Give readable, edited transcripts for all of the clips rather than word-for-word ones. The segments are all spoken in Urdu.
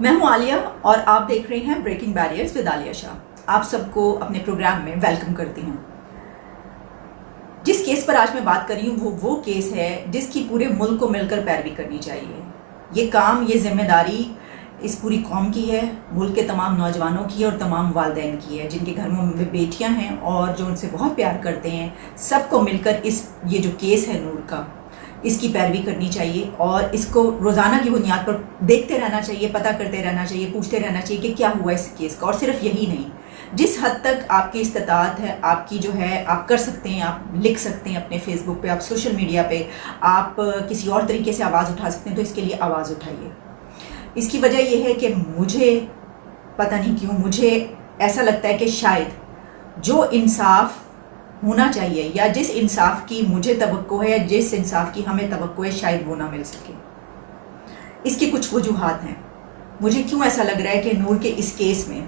میں ہوں عالیہ اور آپ دیکھ رہے ہیں بریکنگ بیریئرز ود عالیہ شاہ۔ آپ سب کو اپنے پروگرام میں ویلکم کرتی ہوں۔ جس کیس پر آج میں بات کر رہی ہوں وہ کیس ہے جس کی پورے ملک کو مل کر پیروی کرنی چاہیے۔ یہ کام، یہ ذمہ داری اس پوری قوم کی ہے، ملک کے تمام نوجوانوں کی ہے اور تمام والدین کی ہے جن کے گھروں میں بیٹیاں ہیں اور جو ان سے بہت پیار کرتے ہیں۔ سب کو مل کر یہ جو کیس ہے نور کا، اس کی پیروی کرنی چاہیے اور اس کو روزانہ کی بنیاد پر دیکھتے رہنا چاہیے، پتہ کرتے رہنا چاہیے، پوچھتے رہنا چاہیے کہ کیا ہوا اس کیس کا۔ اور صرف یہی نہیں، جس حد تک آپ کی استطاعت ہے، آپ کی جو ہے، آپ کر سکتے ہیں، آپ لکھ سکتے ہیں اپنے فیس بک پہ، آپ سوشل میڈیا پہ، آپ کسی اور طریقے سے آواز اٹھا سکتے ہیں تو اس کے لیے آواز اٹھائیے۔ اس کی وجہ یہ ہے کہ مجھے پتہ نہیں کیوں مجھے ایسا لگتا ہے کہ شاید جو انصاف ہونا چاہیے یا جس انصاف کی مجھے توقع ہے، جس انصاف کی ہمیں توقع ہے، شاید وہ نہ مل سکے۔ اس کی کچھ وجوہات ہیں۔ مجھے کیوں ایسا لگ رہا ہے کہ نور کے اس کیس میں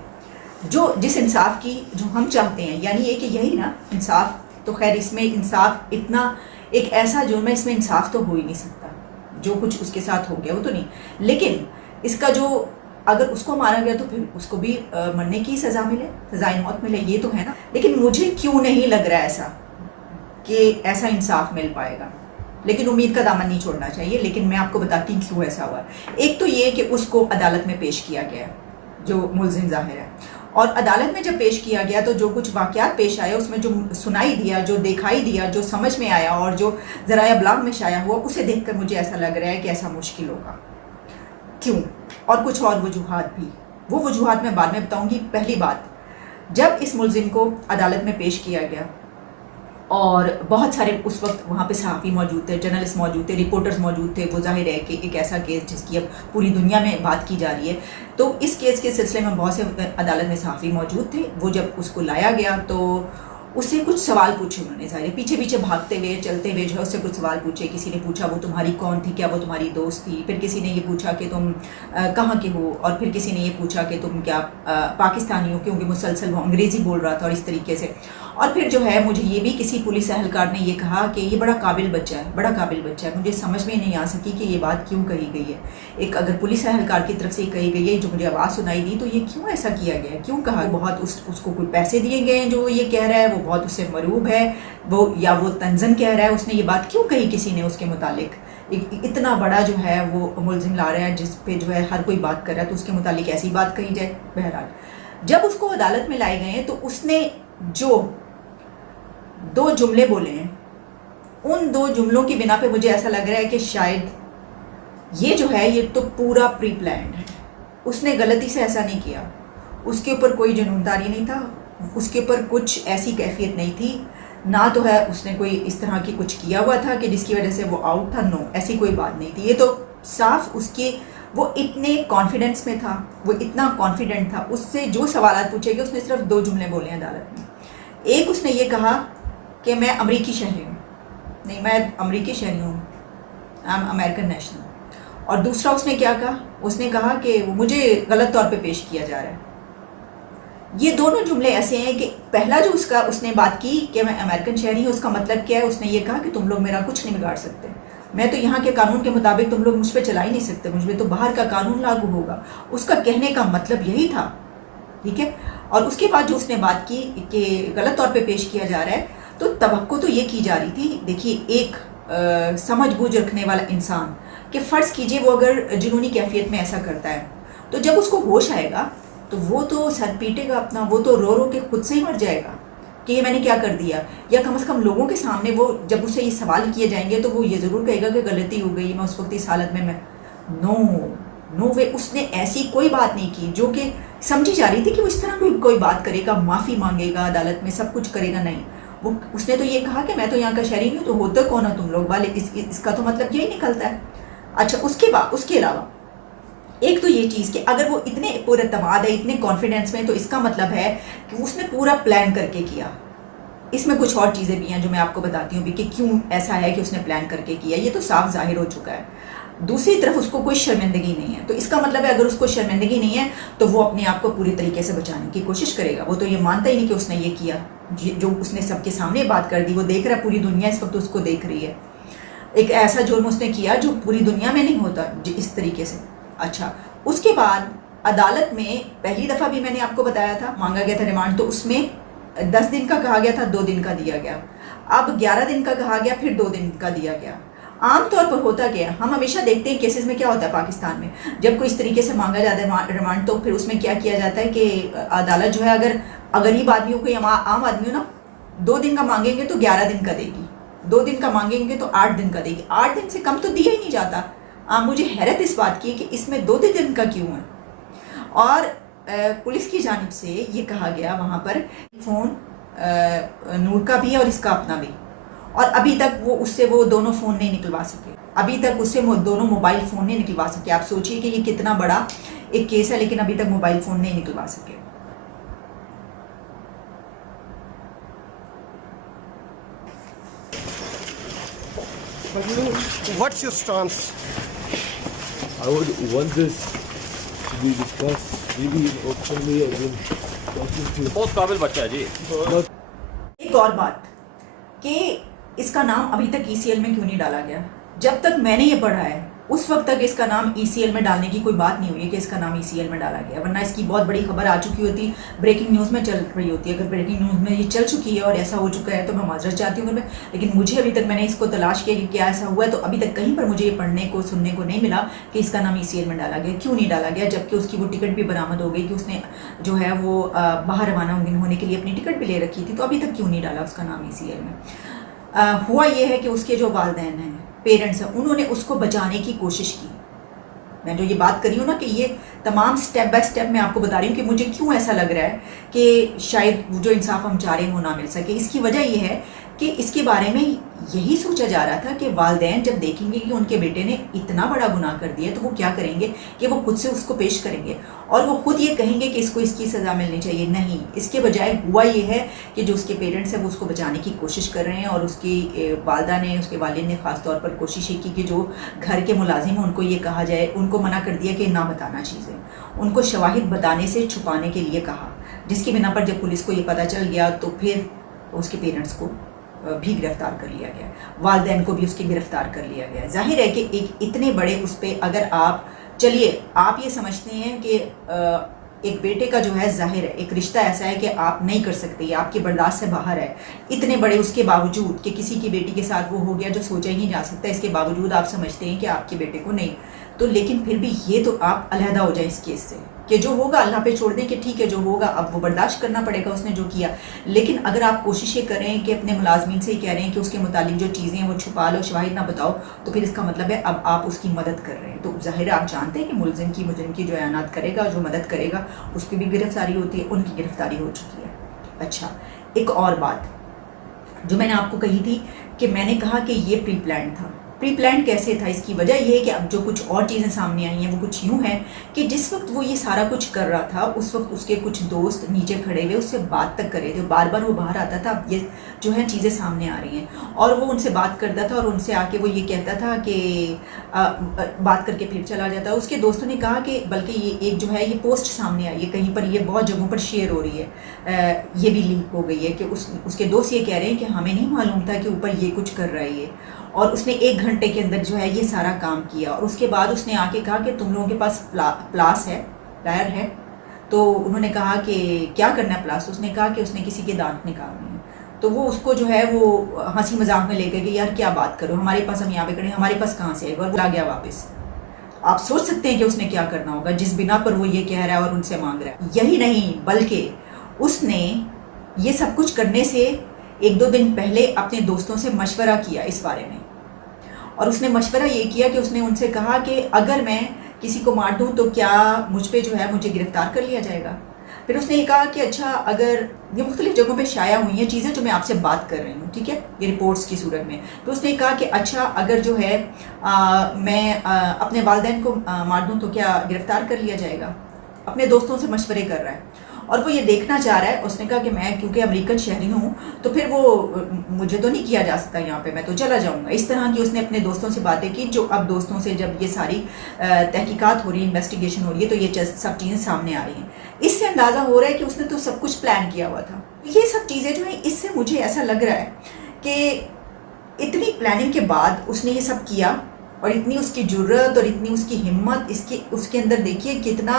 جس انصاف کی جو ہم چاہتے ہیں، یعنی یہ کہ یہی نا انصاف، تو خیر اس میں انصاف اتنا ایک ایسا جرم ہے، اس میں انصاف تو ہو ہی نہیں سکتا۔ جو کچھ اس کے ساتھ ہو گیا وہ تو نہیں، لیکن اس کا جو اگر اس کو مارا گیا تو پھر اس کو بھی مرنے کی سزا ملے، سزائے موت ملے، یہ تو ہے نا۔ لیکن مجھے کیوں نہیں لگ رہا ایسا کہ ایسا انصاف مل پائے گا، لیکن امید کا دامن نہیں چھوڑنا چاہیے۔ لیکن میں آپ کو بتاتی ہوں کیوں ایسا ہوا۔ ایک تو یہ کہ اس کو عدالت میں پیش کیا گیا جو ملزم ظاہر ہے، اور عدالت میں جب پیش کیا گیا تو جو کچھ واقعات پیش آئے اس میں جو سنائی دیا، جو دکھائی دیا، جو سمجھ میں آیا اور جو ذرائع ابلاغ میں شائع ہوا، اسے دیکھ کر مجھے ایسا لگ رہا ہے کہ ایسا مشکل ہوگا۔ کیوں؟ اور کچھ اور وجوہات بھی، وہ وجوہات میں بعد میں بتاؤں گی۔ پہلی بات، جب اس ملزم کو عدالت میں پیش کیا گیا اور بہت سارے اس وقت وہاں پہ صحافی موجود تھے، جرنلسٹ موجود تھے، رپورٹرز موجود تھے، وہ ظاہر ہے کہ ایک ایسا کیس جس کی اب پوری دنیا میں بات کی جا رہی ہے، تو اس کیس کے سلسلے میں بہت سے عدالت میں صحافی موجود تھے۔ وہ جب اس کو لایا گیا تو اس سے کچھ سوال پوچھے انہوں نے، ظاہر پیچھے پیچھے بھاگتے ہوئے چلتے ہوئے جو ہے اس سے کچھ سوال پوچھے۔ کسی نے پوچھا وہ تمہاری کون تھی، کیا وہ تمہاری دوست تھی؟ پھر کسی نے یہ پوچھا کہ تم کہاں کے ہو، اور پھر کسی نے یہ پوچھا کہ تم کیا پاکستانی ہو، کیونکہ مسلسل وہ انگریزی بول رہا تھا اور اس طریقے سے۔ اور پھر جو ہے مجھے یہ بھی کسی پولیس اہلکار نے یہ کہا کہ یہ بڑا قابل بچہ ہے، بڑا قابل بچہ ہے۔ مجھے سمجھ میں نہیں آ سکی کہ یہ بات کیوں کہی گئی ہے۔ ایک اگر پولیس اہلکار کی طرف سے کہی گئی ہے جو مجھے آواز سنائی دی، تو یہ کیوں ایسا کیا گیا ہے، کیوں کہا؟ بہت اس کو کوئی پیسے دیے گئے ہیں جو یہ کہہ رہا ہے، وہ بہت اس سے مروب ہے، یا وہ تنزن کہہ رہا ہے، اس نے یہ بات کیوں کہی کسی نے اس کے متعلق؟ اتنا بڑا جو ہے وہ ملزم لا رہا ہے جس پہ جو ہے ہر کوئی بات کر رہا ہے، تو اس کے متعلق ایسی بات کہی جائے۔ بہرحال جب اس کو عدالت میں لائے گئے ہیں تو اس نے جو 2 جملے بولے ہیں، ان 2 جملوں کی بنا پہ مجھے ایسا لگ رہا ہے کہ شاید یہ جو ہے یہ تو پورا پری پلانڈ ہے۔ اس نے غلطی سے ایسا نہیں کیا، اس کے اوپر کوئی جنون طاری نہیں تھا، اس کے اوپر کچھ ایسی کیفیت نہیں تھی، نہ تو ہے اس نے کوئی اس طرح کی کچھ کیا ہوا تھا کہ جس کی وجہ سے وہ آؤٹ تھا، نو، ایسی کوئی بات نہیں تھی۔ یہ تو صاف اس کے، وہ اتنے کانفیڈنس میں تھا، وہ اتنا کانفیڈنٹ تھا، اس سے جو سوالات پوچھے گئے اس نے صرف 2 جملے بولے ہیں عدالت میں۔ ایک اس نے یہ کہا کہ میں امریکی شہری ہوں، نہیں میں امریکی شہری ہوں، آئی ایم امیریکن نیشنل۔ اور دوسرا اس نے کیا کہا؟ اس نے کہا کہ مجھے غلط طور پہ پیش کیا جا رہا ہے۔ یہ دونوں جملے ایسے ہیں کہ پہلا جو اس نے بات کی کہ میں امریکن شہری ہوں، اس کا مطلب کیا ہے؟ اس نے یہ کہا کہ تم لوگ میرا کچھ نہیں بگاڑ سکتے، میں تو یہاں کے قانون کے مطابق تم لوگ مجھ پہ چلا ہی نہیں سکتے، مجھ پہ تو باہر کا قانون لاگو ہوگا۔ اس کا کہنے کا مطلب یہی تھا، ٹھیک ہے۔ اور اس کے بعد جو اس نے بات کی کہ غلط طور پہ پیش کیا جا رہا ہے، تو توقع تو یہ کی جا رہی تھی، دیکھیے ایک سمجھ بوجھ رکھنے والا انسان کہ فرض کیجئے وہ اگر جنونی کیفیت میں ایسا کرتا ہے تو جب اس کو ہوش آئے گا تو وہ تو سر پیٹے گا اپنا، وہ تو رو رو کے خود سے ہی مر جائے گا کہ یہ میں نے کیا کر دیا، یا کم از کم لوگوں کے سامنے وہ جب اسے یہ سوال کیے جائیں گے تو وہ یہ ضرور کہے گا کہ غلطی ہو گئی، میں اس وقت اس حالت میں نو وے، اس نے ایسی کوئی بات نہیں کی جو کہ سمجھی جا رہی تھی کہ وہ اس طرح کوئی بات کرے گا، معافی مانگے گا عدالت میں، سب کچھ کرے گا۔ نہیں، اس نے تو یہ کہا کہ میں تو یہاں کا شہری نہیں ہوں، تو ہوتا کون ہو تم لوگ والے، اس کا تو مطلب یہی نکلتا ہے۔ اچھا، اس کے علاوہ ایک تو یہ چیز کہ اگر وہ اتنے پر اعتماد ہے، اتنے کانفیڈنس میں، تو اس کا مطلب ہے کہ اس نے پورا پلان کر کے کیا۔ اس میں کچھ اور چیزیں بھی ہیں جو میں آپ کو بتاتی ہوں بھی کہ کیوں ایسا ہے کہ اس نے پلان کر کے کیا، یہ تو صاف ظاہر ہو چکا ہے۔ دوسری طرف اس کو کوئی شرمندگی نہیں ہے، تو اس کا مطلب ہے اگر اس کو شرمندگی نہیں ہے تو وہ اپنے آپ کو پوری طریقے سے بچانے کی کوشش کرے گا۔ وہ تو یہ مانتا ہی نہیں کہ اس نے یہ کیا، جو اس نے سب کے سامنے بات کر دی، وہ دیکھ رہا ہے، پوری دنیا اس وقت اس کو دیکھ رہی ہے۔ ایک ایسا جرم اس نے کیا جو پوری دنیا میں نہیں ہوتا اس طریقے سے۔ اچھا، اس کے بعد عدالت میں پہلی دفعہ بھی میں نے آپ کو بتایا تھا مانگا گیا تھا ریمانڈ، تو اس میں 10 دن کا کہا گیا تھا، 2 دن کا دیا گیا. اب 11 دن کا کہا گیا، پھر 2 دن کا دیا گیا. عام طور پر ہوتا کیا ہے، ہم ہمیشہ دیکھتے ہیں کیسز میں کیا ہوتا ہے پاکستان میں، جب کوئی اس طریقے سے مانگا جاتا ہے ریمانڈ تو پھر اس میں کیا کیا جاتا ہے کہ عدالت جو ہے اگر غریب آدمی ہو، کوئی عام آدمی ہو نا، 2 دن کا مانگیں گے تو 11 دن کا دے گی، 2 دن کا مانگیں گے تو 8 دن کا دے گی. 8 دن سے کم تو دیا ہی نہیں جاتا. مجھے حیرت اس بات کی کہ اس میں 2 دن کا کیوں ہے. اور پولیس کی جانب سے یہ کہا گیا وہاں پر فون نور کا بھی ہے اور اس کا اپنا بھی، اور ابھی تک وہ اس سے وہ دونوں فون نہیں نکلوا سکے، ابھی تک اس سے دونوں موبائل فون نہیں نکلوا سکے. آپ سوچئے کہ یہ کتنا بڑا ایک کیس ہے، لیکن ابھی تک موبائل فون نہیں نکلوا سکے. What's your stance? I would want this to be discussed maybe openly or in talking to بہت قابل بچہ ہے جی. not ایک اور بات کہ اس کا نام ابھی تک ECL میں کیوں نہیں ڈالا گیا. جب تک میں نے یہ پڑھا ہے اس وقت تک اس کا نام ECL میں ڈالنے کی کوئی بات نہیں ہوئی ہے کہ اس کا نام ECL میں ڈالا گیا، ورنہ اس کی بہت بڑی خبر آ چکی ہوتی، بریکنگ نیوز میں چل رہی ہوتی. اگر بریکنگ نیوز میں یہ چل چکی ہے اور ایسا ہو چکا ہے تو میں معذرت چاہتی ہوں. لیکن مجھے ابھی تک، میں نے اس کو تلاش کیا کہ کیا ایسا ہوا ہے، تو ابھی تک کہیں پر مجھے یہ پڑھنے کو سننے کو نہیں ملا کہ اس کا نام ECL میں ڈالا گیا. کیوں نہیں ڈالا گیا جبکہ اس کی وہ ٹکٹ بھی برآمد ہو گئی کہ اس نے جو ہے وہ باہر روانہ ہونے کے لیے اپنی ٹکٹ بھی لے رکھی تھی، تو ابھی تک کیوں نہیں ڈالا اس کا نام ECL میں. ہوا یہ ہے کہ اس کے جو والدین ہیں، پیرنٹس ہیں، انہوں نے اس کو بچانے کی کوشش کی. میں جو یہ بات کری ہوں نا کہ یہ تمام سٹیپ بائی سٹیپ میں آپ کو بتا رہی ہوں کہ مجھے کیوں ایسا لگ رہا ہے کہ شاید جو انصاف ہم چاہ رہے ہیں وہ نہ مل سکے. اس کی وجہ یہ ہے کہ اس کے بارے میں یہی سوچا جا رہا تھا کہ والدین جب دیکھیں گے کہ ان کے بیٹے نے اتنا بڑا گناہ کر دیا تو وہ کیا کریں گے کہ وہ خود سے اس کو پیش کریں گے اور وہ خود یہ کہیں گے کہ اس کو اس کی سزا ملنی چاہیے. نہیں، اس کے بجائے ہوا یہ ہے کہ جو اس کے پیرنٹس ہیں وہ اس کو بچانے کی کوشش کر رہے ہیں، اور اس کی والدہ نے، اس کے والد نے خاص طور پر کوشش یہ کی کہ جو گھر کے ملازم ہیں ان کو یہ کہا جائے، ان کو منع کر دیا کہ نہ بتانا چیزیں، ان کو شواہد بتانے سے چھپانے کے لیے کہا، جس کی بنا پر جب پولیس کو یہ پتہ چل گیا تو پھر اس کے پیرنٹس کو بھی گرفتار کر لیا گیا، والدین کو بھی اس کی گرفتار کر لیا گیا. ظاہر ہے کہ ایک اتنے بڑے اس پہ اگر چلیے آپ یہ سمجھتے ہیں کہ ایک بیٹے کا جو ہے، ظاہر ہے ایک رشتہ ایسا ہے کہ آپ نہیں کر سکتے، یہ آپ کی برداشت سے باہر ہے، اتنے بڑے اس کے باوجود کہ کسی کی بیٹی کے ساتھ وہ ہو گیا جو سوچا ہی نہیں جا سکتا، اس کے باوجود آپ سمجھتے ہیں کہ آپ کے بیٹے کو نہیں، تو لیکن پھر بھی یہ تو آپ علیحدہ ہو جائیں اس کیس سے کہ جو ہوگا اللہ پہ چھوڑ دیں کہ ٹھیک ہے جو ہوگا اب وہ برداشت کرنا پڑے گا اس نے جو کیا. لیکن اگر آپ کوشش یہ کریں کہ اپنے ملازمین سے ہی کہہ رہے ہیں کہ اس کے متعلق جو چیزیں ہیں وہ چھپا لو، شواہد نہ بتاؤ، تو پھر اس کا مطلب ہے اب آپ اس کی مدد کر رہے ہیں. تو ظاہر آپ جانتے ہیں کہ مجرم کی جو اعانات کرے گا، جو مدد کرے گا، اس کی بھی گرفتاری ہوتی ہے، ان کی گرفتاری ہو چکی ہے. اچھا، ایک اور بات جو میں نے آپ کو کہی تھی کہ میں نے کہا کہ یہ پری پلانڈ تھا. پری پلانڈ کیسے تھا؟ اس کی وجہ یہ ہے کہ اب جو کچھ اور چیزیں سامنے آئی ہیں وہ کچھ یوں ہیں کہ جس وقت وہ یہ سارا کچھ کر رہا تھا اس وقت اس کے کچھ دوست نیچے کھڑے ہوئے اس سے بات تک کر رہے تھے، بار بار وہ باہر آتا تھا. اب یہ جو ہے چیزیں سامنے آ رہی ہیں اور وہ ان سے بات کرتا تھا اور ان سے آ کے وہ یہ کہتا تھا کہ بات کر کے پھر چلا جاتا. اس کے دوستوں نے کہا کہ بلکہ یہ ایک جو ہے یہ پوسٹ سامنے آئی ہے کہیں پر، یہ بہت جگہوں پر شیئر ہو رہی ہے، یہ بھی لیک ہو گئی ہے کہ اس کے دوست یہ کہہ رہے ہیں کہ ہمیں نہیں معلوم تھا کہ اوپر یہ کچھ کر رہا ہے یہ، اور اس نے 1 گھنٹے کے اندر جو ہے یہ سارا کام کیا. اور اس کے بعد اس نے آ کے کہا کہ تم لوگوں کے پاس پلاس ہے، ٹائر ہے؟ تو انہوں نے کہا کہ کیا کرنا ہے پلاس؟ اس نے کہا کہ اس نے کسی کے دانت نکالنے ہیں. تو وہ اس کو جو ہے وہ ہنسی مذاق میں لے گئے کہ یار کیا بات کرو، ہمارے پاس، ہم یہاں پہ کھڑے ہیں، ہمارے پاس کہاں سے آئے گا، اور وہ آ گیا واپس. آپ سوچ سکتے ہیں کہ اس نے کیا کرنا ہوگا جس بنا پر وہ یہ کہہ رہا ہے اور ان سے مانگ رہا ہے. یہی نہیں بلکہ اس نے یہ سب کچھ کرنے سے 1-2 دن پہلے اپنے دوستوں سے مشورہ کیا اس بارے میں، اور اس نے مشورہ یہ کیا کہ اس نے ان سے کہا کہ اگر میں کسی کو مار دوں تو کیا مجھ پہ جو ہے مجھے گرفتار کر لیا جائے گا. پھر اس نے یہ کہا کہ اچھا اگر یہ مختلف جگہوں پہ شائع ہوئی ہیں چیزیں جو میں آپ سے بات کر رہی ہوں، ٹھیک ہے، یہ رپورٹس کی صورت میں، تو اس نے کہا کہ اچھا اگر جو ہے میں اپنے والدین کو مار دوں تو کیا گرفتار کر لیا جائے گا. اپنے دوستوں سے مشورے کر رہا ہے اور وہ یہ دیکھنا چاہ رہا ہے. اس نے کہا کہ میں کیونکہ امریکن شہری ہوں تو پھر وہ مجھے تو نہیں کیا جا سکتا یہاں پہ، میں تو چلا جاؤں گا. اس طرح کی اس نے اپنے دوستوں سے باتیں کی، جو اب دوستوں سے جب یہ ساری تحقیقات ہو رہی ہے، انویسٹیگیشن ہو رہی ہے، تو یہ سب چیزیں سامنے آ رہی ہیں. اس سے اندازہ ہو رہا ہے کہ اس نے تو سب کچھ پلان کیا ہوا تھا. یہ سب چیزیں جو ہیں اس سے مجھے ایسا لگ رہا ہے کہ اتنی پلاننگ کے بعد اس نے یہ سب کیا، اور اتنی اس کی جرت اور اتنی اس کی ہمت، اس کے اندر دیکھیے کتنا